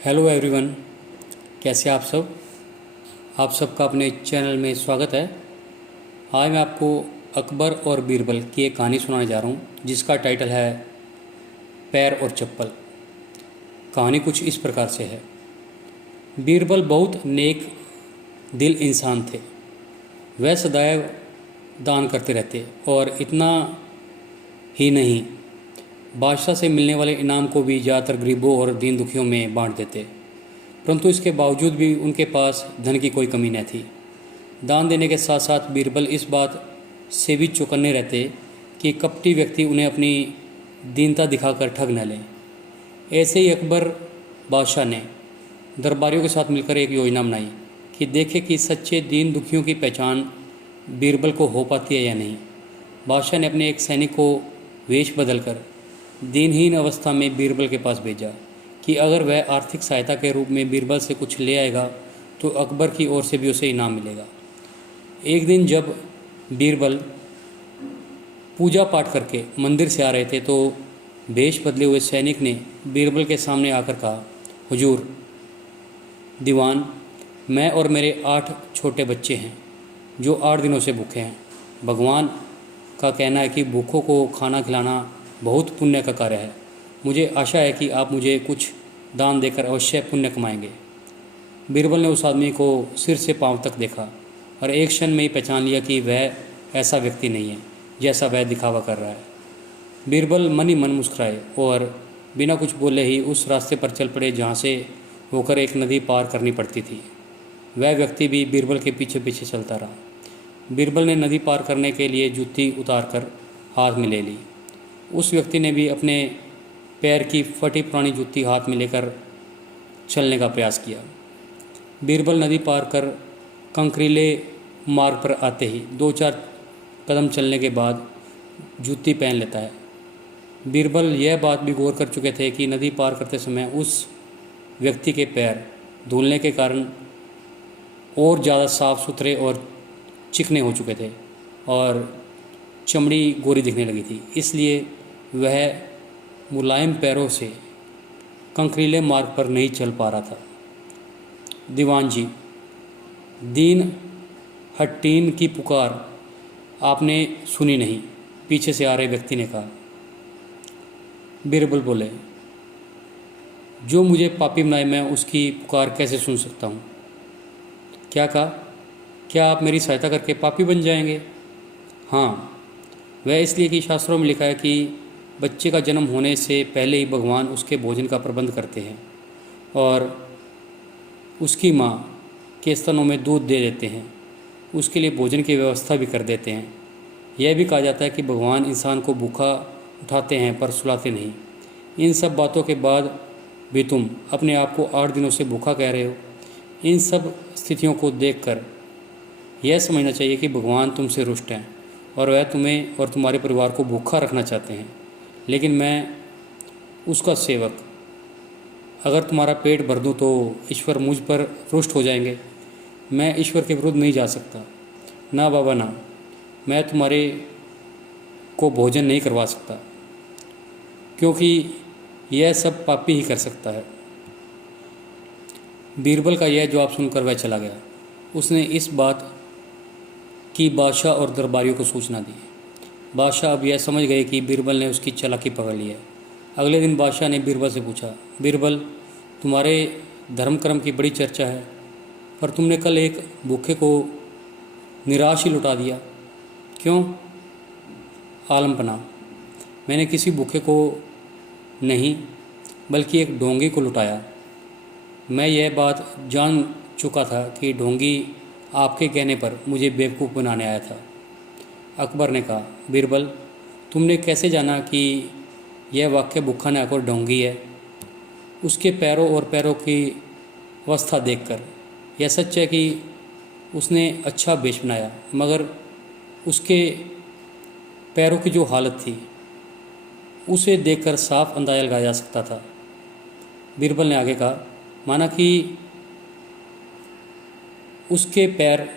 Hello everyone, कैसे आप सब। आप सबका अपने चैनल में स्वागत है। आज मैं आपको अकबर और बीरबल की एक कहानी सुनाने जा रहा हूँ जिसका टाइटल है पैर और चप्पल। कहानी कुछ इस प्रकार से है। बीरबल बहुत नेक दिल इंसान थे। वह सदैव दान करते रहते और इतना ही नहीं, बादशाह से मिलने वाले इनाम को भी ज़्यादातर गरीबों और दीन दुखियों में बांट देते। परंतु इसके बावजूद भी उनके पास धन की कोई कमी न थी। दान देने के साथ साथ बीरबल इस बात से भी चौकन्ने रहते कि कपटी व्यक्ति उन्हें अपनी दीनता दिखाकर ठग न लें। ऐसे ही अकबर बादशाह ने दरबारियों के साथ मिलकर एक योजना बनाई कि देखे कि सच्चे दीन दुखियों की पहचान बीरबल को हो पाती है या नहीं। बादशाह ने अपने एक सैनिक को वेश बदलकर दीनहीन अवस्था में बीरबल के पास भेजा कि अगर वह आर्थिक सहायता के रूप में बीरबल से कुछ ले आएगा तो अकबर की ओर से भी उसे इनाम मिलेगा। एक दिन जब बीरबल पूजा पाठ करके मंदिर से आ रहे थे तो वेश बदले हुए सैनिक ने बीरबल के सामने आकर कहा, हुजूर दीवान, मैं और मेरे 8 छोटे बच्चे हैं जो 8 दिनों से भूखे हैं। भगवान का कहना है कि भूखों को खाना खिलाना बहुत पुण्य का कार्य है। मुझे आशा है कि आप मुझे कुछ दान देकर अवश्य पुण्य कमाएंगे। बीरबल ने उस आदमी को सिर से पांव तक देखा और एक क्षण में ही पहचान लिया कि वह ऐसा व्यक्ति नहीं है जैसा वह दिखावा कर रहा है। बीरबल मन ही मन मुस्कुराए और बिना कुछ बोले ही उस रास्ते पर चल पड़े जहाँ से होकर एक नदी पार करनी पड़ती थी। वह व्यक्ति भी बीरबल के पीछे पीछे चलता रहा। बीरबल ने नदी पार करने के लिए जूती उतार कर हाथ में ले ली। उस व्यक्ति ने भी अपने पैर की फटी पुरानी जूती हाथ में लेकर चलने का प्रयास किया। बीरबल नदी पार कर कंकरीले मार्ग पर आते ही 2-4 कदम चलने के बाद जूती पहन लेता है। बीरबल यह बात भी गौर कर चुके थे कि नदी पार करते समय उस व्यक्ति के पैर धुलने के कारण और ज़्यादा साफ़ सुथरे और चिकने हो चुके थे और चमड़ी गोरी दिखने लगी थी। इसलिए वह मुलायम पैरों से कंकरीले मार्ग पर नहीं चल पा रहा था। दीवान जी, दीन हट्टीन की पुकार आपने सुनी नहीं, पीछे से आ रहे व्यक्ति ने कहा। बीरबल बोले, जो मुझे पापी बनाए मैं उसकी पुकार कैसे सुन सकता हूँ। क्या कहा? क्या आप मेरी सहायता करके पापी बन जाएंगे? हाँ, वह इसलिए कि शास्त्रों में लिखा है कि बच्चे का जन्म होने से पहले ही भगवान उसके भोजन का प्रबंध करते हैं और उसकी माँ के स्तनों में दूध दे देते हैं। उसके लिए भोजन की व्यवस्था भी कर देते हैं। यह भी कहा जाता है कि भगवान इंसान को भूखा उठाते हैं पर सुलाते नहीं। इन सब बातों के बाद भी तुम अपने आप को 8 दिनों से भूखा कह रहे हो। इन सब स्थितियों को देखकर यह समझना चाहिए कि भगवान तुमसे रुष्ट हैं और वह तुम्हें और तुम्हारे परिवार को भूखा रखना चाहते हैं। लेकिन मैं उसका सेवक, अगर तुम्हारा पेट भर दूँ तो ईश्वर मुझ पर रुष्ट हो जाएंगे। मैं ईश्वर के विरुद्ध नहीं जा सकता। ना बाबा ना, मैं तुम्हारे को भोजन नहीं करवा सकता क्योंकि यह सब पापी ही कर सकता है। बीरबल का यह जवाब सुनकर वह चला गया। उसने इस बात की बादशाह और दरबारियों को सूचना दी। बादशाह अब यह समझ गए कि बीरबल ने उसकी चालाकी पकड़ ली है। अगले दिन बादशाह ने बीरबल से पूछा, बीरबल, तुम्हारे धर्म कर्म की बड़ी चर्चा है पर तुमने कल एक भूखे को निराश ही लुटा दिया, क्यों? आलमपना, मैंने किसी भूखे को नहीं बल्कि एक ढोंगी को लुटाया। मैं यह बात जान चुका था कि ढोंगी आपके कहने पर मुझे बेवकूफ़ बनाने आया था। अकबर ने कहा, बीरबल, तुमने कैसे जाना कि यह वाक्य भूखा न आकर ढोंगी है? उसके पैरों और पैरों की अवस्था देखकर यह सच है कि उसने अच्छा वेश बनाया, मगर उसके पैरों की जो हालत थी उसे देखकर साफ अंदाजा लगाया जा सकता था। बीरबल ने आगे कहा, माना कि उसके पैर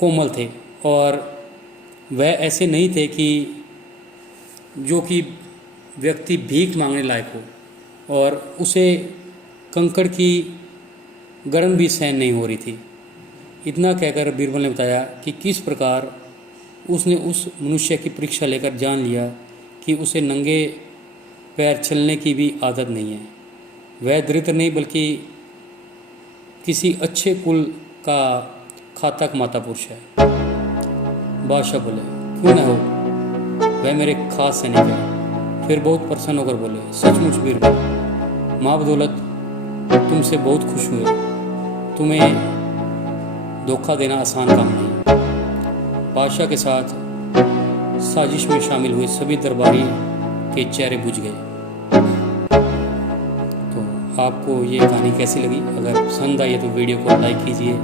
कोमल थे और वह ऐसे नहीं थे कि जो कि व्यक्ति भीख मांगने लायक हो और उसे कंकड़ की गर्म भी सहन नहीं हो रही थी। इतना कहकर बीरबल ने बताया कि किस प्रकार उसने उस मनुष्य की परीक्षा लेकर जान लिया कि उसे नंगे पैर चलने की भी आदत नहीं है। वह दरिद्र नहीं बल्कि किसी अच्छे कुल का खाता कमाता पुरुष है। बादशाह बोले, क्यों न हो, वह मेरे खास सैनिक है। फिर बहुत प्रसन्न होकर बोले, सचमुच बीरबल, माँ बदौलत तुमसे बहुत खुश हुए। तुम्हें धोखा देना आसान काम नहीं। बादशाह के साथ साजिश में शामिल हुए सभी दरबारी के चेहरे बुझ गए। तो आपको ये कहानी कैसी लगी? अगर पसंद आई है तो वीडियो को लाइक कीजिए,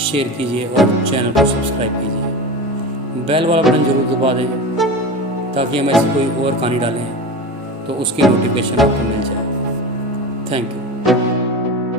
शेयर कीजिए और चैनल को सब्सक्राइब कीजिए। बेल वाला बटन जरूर दबा दें ताकि हम ऐसी कोई और कहानी डालें तो उसकी नोटिफिकेशन आपको मिल जाए। Thank you.